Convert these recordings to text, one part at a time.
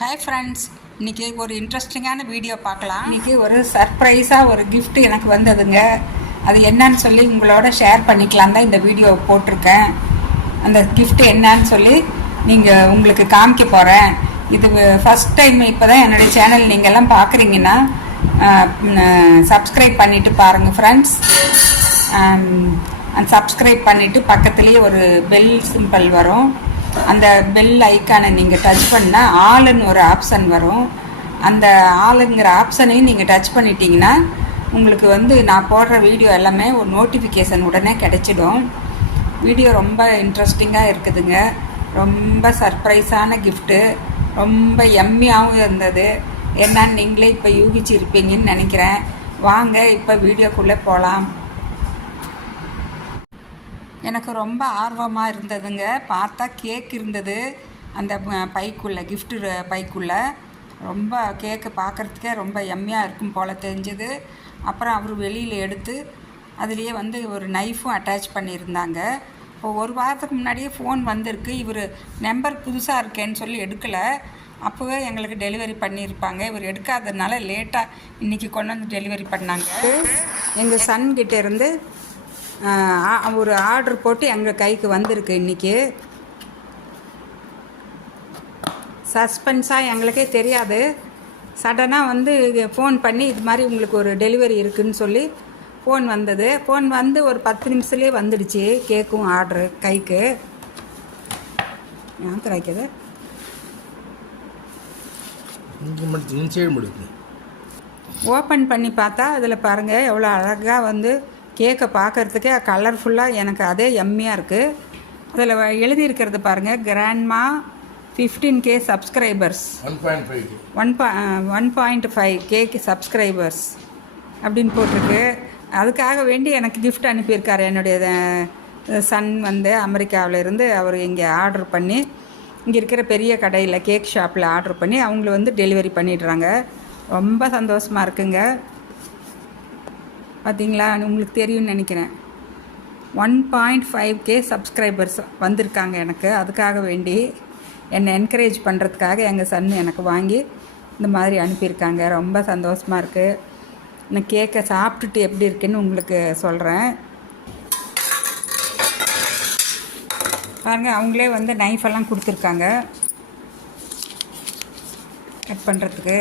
Hi friends இன்னைக்கு ஒரு இன்ட்ரெஸ்டிங்கான வீடியோ பார்க்கலாம். இன்னைக்கு ஒரு சர்ப்ரைஸாக ஒரு கிஃப்ட் எனக்கு வந்ததுங்க. அது என்னன்னு சொல்லி உங்களோட ஷேர் பண்ணிக்கலாம் தான் இந்த வீடியோ போட்டிருக்கேன். அந்த கிஃப்ட் என்னன்னு சொல்லி நீங்கள் உங்களுக்கு காமிக்க போகிறேன் இது ஃபஸ்ட் டைம் இப்போ தான் என்னுடைய சேனல் நீங்கள்லாம் பார்க்குறீங்கன்னா சப்ஸ்கிரைப் பண்ணிவிட்டு பாருங்கள் ஃப்ரெண்ட்ஸ் அந்த சப்ஸ்கிரைப் பண்ணிவிட்டு பக்கத்துலேயே ஒரு பெல் சிம்பிள் வரும். அந்த பெல் ஐக்கானை நீங்கள் டச் பண்ணால் ஆளுன்னு ஒரு ஆப்ஷன் வரும். அந்த ஆளுங்கிற ஆப்ஷனையும் நீங்கள் டச் பண்ணிட்டீங்கன்னா உங்களுக்கு வந்து நான் போடுற வீடியோ எல்லாமே ஒரு நோட்டிஃபிகேஷன் உடனே கிடைச்சிடும். வீடியோ ரொம்ப இன்ட்ரெஸ்டிங்காக இருக்குதுங்க. ரொம்ப சர்ப்ரைஸான கிஃப்ட்டு ரொம்ப எம்மியாகவும் இருந்தது. என்னன்னு நீங்களே இப்போ யூகிச்சு இருப்பீங்கன்னு நினைக்கிறேன். வாங்க இப்போ வீடியோக்குள்ளே போகலாம் எனக்கு ரொம்ப ஆர்வமாக இருந்ததுங்க. பார்த்தா கேக் இருந்தது. அந்த பைக்குள்ளே கிஃப்ட்டு பைக்குள்ளே. ரொம்ப கேக்கு பார்க்குறதுக்கே ரொம்ப எம்மையாக இருக்கும் போல் தெரிஞ்சது. அப்புறம் அவர் வெளியில் எடுத்து அதுலேயே வந்து ஒரு நைஃபும் அட்டாச் பண்ணியிருந்தாங்க. இப்போ ஒரு வாரத்துக்கு முன்னாடியே ஃபோன் வந்திருக்கு. இவர் நம்பர் புதுசாக இருக்கேன்னு சொல்லி எடுக்கலை. அப்போவே எங்களுக்கு டெலிவரி பண்ணியிருப்பாங்க. இவர் எடுக்காததுனால லேட்டாக இன்றைக்கி கொண்டு வந்து டெலிவரி பண்ணாங்க. எங்கள் சன்கிட்ட இருந்து ஒரு ஆர்டர் போட்டு எங்கள் கைக்கு வந்திருக்கு இன்றைக்கி சஸ்பென்ஸாக எங்களுக்கே தெரியாது. சடனாக வந்து ஃபோன் பண்ணி இது மாதிரி உங்களுக்கு ஒரு டெலிவரி இருக்குன்னு சொல்லி ஃபோன் வந்தது. ஃபோன் வந்து ஒரு பத்து நிமிஷத்துலேயே வந்துடுச்சு கேக்கும் ஆர்டரு கைக்கு. முடியுது ஓப்பன் பண்ணி பார்த்தா அதில் பாருங்கள் எவ்வளோ அழகாக வந்து கேக்கை பார்க்கறதுக்கே கலர்ஃபுல்லாக எனக்கு அதே எம்மியாக இருக்குது அதில் எழுதியிருக்கிறது பாருங்கள் grandma fifteen K subscribers one பா ஒன் பாயிண்ட் ஃபைவ் கேக்கு சப்ஸ்கிரைபர்ஸ் அப்படின்னு போட்டிருக்கு. அதுக்காக வேண்டி எனக்கு gift அனுப்பியிருக்காரு என்னுடைய சன் வந்து அமெரிக்காவில் இருந்து அவர் இங்கே ஆர்டர் பண்ணி இங்கே இருக்கிற பெரிய கடையில் கேக் ஷாப்பில் ஆர்டர் பண்ணி அவங்கள வந்து டெலிவரி பண்ணிடுறாங்க. ரொம்ப சந்தோஷமாக இருக்குங்க. பார்த்தீங்களா? உங்களுக்கு தெரியும்னு நினைக்கிறேன். One point five K subscribers வந்திருக்காங்க எனக்கு. அதுக்காக வேண்டி என்னை என்கரேஜ் பண்ணுறதுக்காக எங்கள் சன் எனக்கு வாங்கி இந்த மாதிரி அனுப்பியிருக்காங்க. ரொம்ப சந்தோஷமாக இருக்குது நான் கேக்கை சாப்பிட்டுட்டு எப்படி இருக்குன்னு உங்களுக்கு சொல்கிறேன் பாருங்கள் அவங்களே வந்து knife எல்லாம் கொடுத்துருக்காங்க. கட் பண்ணுறதுக்கு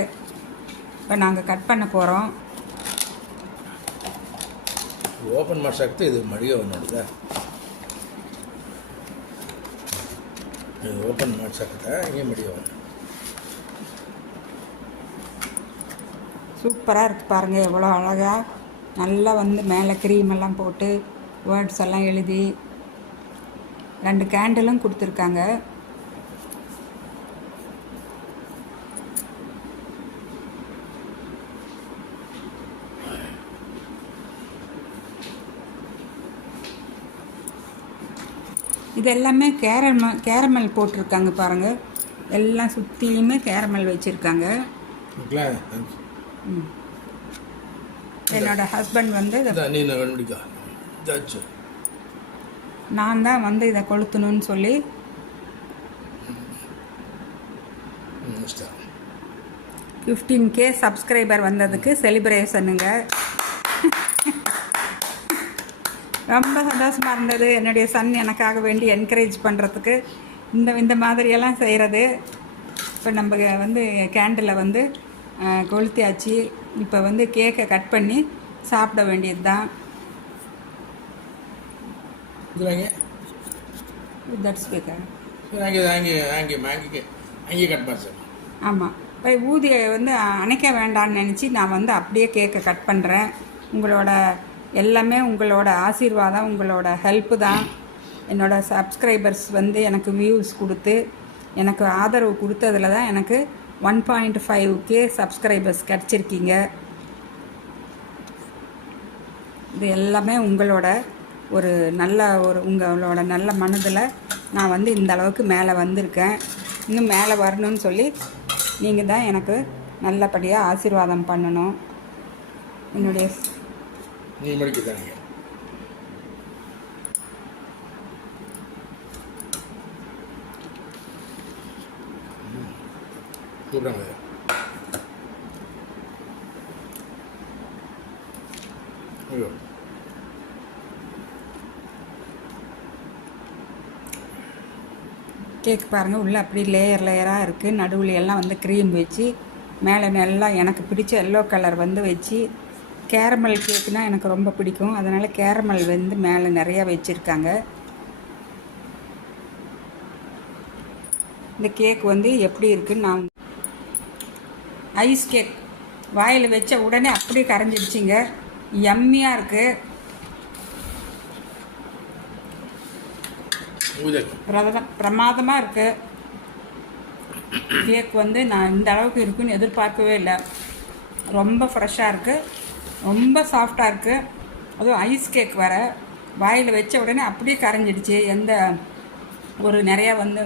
இப்போ நாங்கள் கட் பண்ண போகிறோம் ಓಪನ್ ಮಾಡ್ಸಾಕ್ತಾ ಇದು ಮಡಿಗೆ ನೋಡಿದ ಇದು ಓಪನ್ ಮಾಡ್ಸಾಕತ್ತ ಹಿಂಗೆ ಮಡಿಗೆ சூப்பராக இருக்குது பாருங்கள் எவ்வளோ அழகாக நல்லா வந்து மேலே க்ரீம் எல்லாம் போட்டு வேர்ட்ஸ் எல்லாம் எழுதி ரெண்டு கேண்டிலும் கொடுத்துருக்காங்க இது எல்லாமே கேரமல் கேரமல் போட்டிருக்காங்க பாருங்கள் எல்லாம் சுற்றியுமே கேரமல் வச்சுருக்காங்க. என்னோட ஹஸ்பண்ட் வந்து இதை நான் தான் வந்து இதை கொளுத்தணும்னு சொல்லி. ஃபிஃப்டீன் கே சப்ஸ்கிரைபர் வந்ததுக்கு செலிப்ரேஷனுங்க ரொம்ப சந்தோஷமாக இருந்தது. என்னுடைய சன் எனக்காக வேண்டி என்கரேஜ் பண்ணுறதுக்கு இந்த இந்த மாதிரியெல்லாம் செய்கிறது இப்போ நம்ம வந்து கேண்டில் வந்து கொளுத்தியாச்சு. இப்போ வந்து கேக்கை கட் பண்ணி சாப்பிட வேண்டியது தான் தட்ஸ் ஸ்பீக்கர் ஆமாம் இப்போ ஊதியை வந்து அணைக்க வேண்டாம்னு நினச்சி நான் வந்து அப்படியே கேக்கை கட் பண்ணுறேன் உங்களோட எல்லாமே உங்களோட ஆசீர்வாதம் உங்களோட ஹெல்ப்பு தான். என்னோடய சப்ஸ்கிரைபர்ஸ் வந்து எனக்கு வியூஸ் கொடுத்து எனக்கு ஆதரவு கொடுத்ததுல தான் எனக்கு one point five K subscribers கிடச்சிருக்கீங்க. இது எல்லாமே உங்களோட ஒரு நல்ல ஒரு உங்களோட நல்ல மனதில் நான் வந்து இந்த அளவுக்கு மேலே வந்திருக்கேன். இன்னும் மேலே வரணும்னு சொல்லி நீங்கள் தான் எனக்கு நல்லபடியாக ஆசீர்வாதம் பண்ணணும். என்னுடைய நீ மடிக்க தண்ணி கூப்பிடாங்க ஐயோ. கேக் பாருங்கள் உள்ளே அப்படி லேயர் லேயராக இருக்குது நடுவுல எல்லாம் வந்து க்ரீம் வச்சு மேலே நல்லா எனக்கு பிடிச்ச எல்லோ கலர் வந்து வச்சு கேரமல் கேக்குனா எனக்கு ரொம்ப பிடிக்கும். அதனால் கேரமல் வந்து மேலே நிறையா வச்சுருக்காங்க. இந்த கேக் வந்து எப்படி இருக்குன்னு நான் ஐஸ் கேக். வாயில் வச்ச உடனே அப்படியே கரைஞ்சிடுச்சிங்க. எம்மியாக இருக்குது பிரதம் பிரமாதமாக இருக்குது கேக் வந்து நான் இந்த அளவுக்கு இருக்குன்னு எதிர்பார்க்கவே இல்லை. ரொம்ப ஃப்ரெஷ்ஷாக இருக்குது ரொம்ப சாஃப்டாக இருக்குது அதுவும் ஐஸ் கேக் வர வாயில் வச்ச உடனே அப்படியே கரைஞ்சிடுச்சு. எந்த ஒரு நிறையா வந்து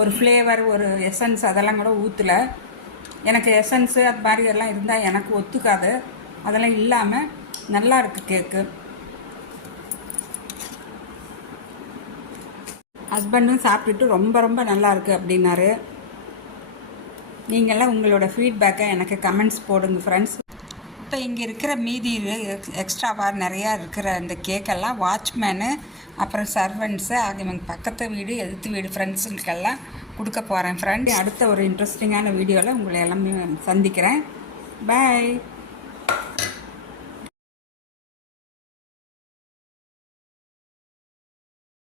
ஒரு ஃப்ளேவர் ஒரு எசன்ஸ் அதெல்லாம் கூட ஊற்றல எனக்கு எசன்ஸு அது மாதிரி எல்லாம் இருந்தால் எனக்கு ஒத்துக்காது. அதெல்லாம் இல்லாமல் நல்லா இருக்குது கேக்கு ஹஸ்பண்டும் சாப்பிட்டுட்டு ரொம்ப ரொம்ப நல்லா இருக்குது அப்படின்னாரு. நீங்கள்லாம் உங்களோட ஃபீட்பேக்கை எனக்கு கமெண்ட்ஸ் போடுங்க ஃப்ரெண்ட்ஸ் இப்போ இங்கே இருக்கிற மீதி எக்ஸ்ட்ராவாக நிறையா இருக்கிற இந்த கேக்கெல்லாம் வாட்ச்மேனு அப்புறம் சர்வெண்ட்ஸு ஆகியவங்க பக்கத்து வீடு எதிர்த்து வீடு ஃப்ரெண்ட்ஸுங்களுக்கெல்லாம் கொடுக்க போகிறேன் ஃப்ரெண்ட் அடுத்த ஒரு இன்ட்ரெஸ்டிங்கான வீடியோவில் உங்களை எல்லாமே சந்திக்கிறேன். பாய்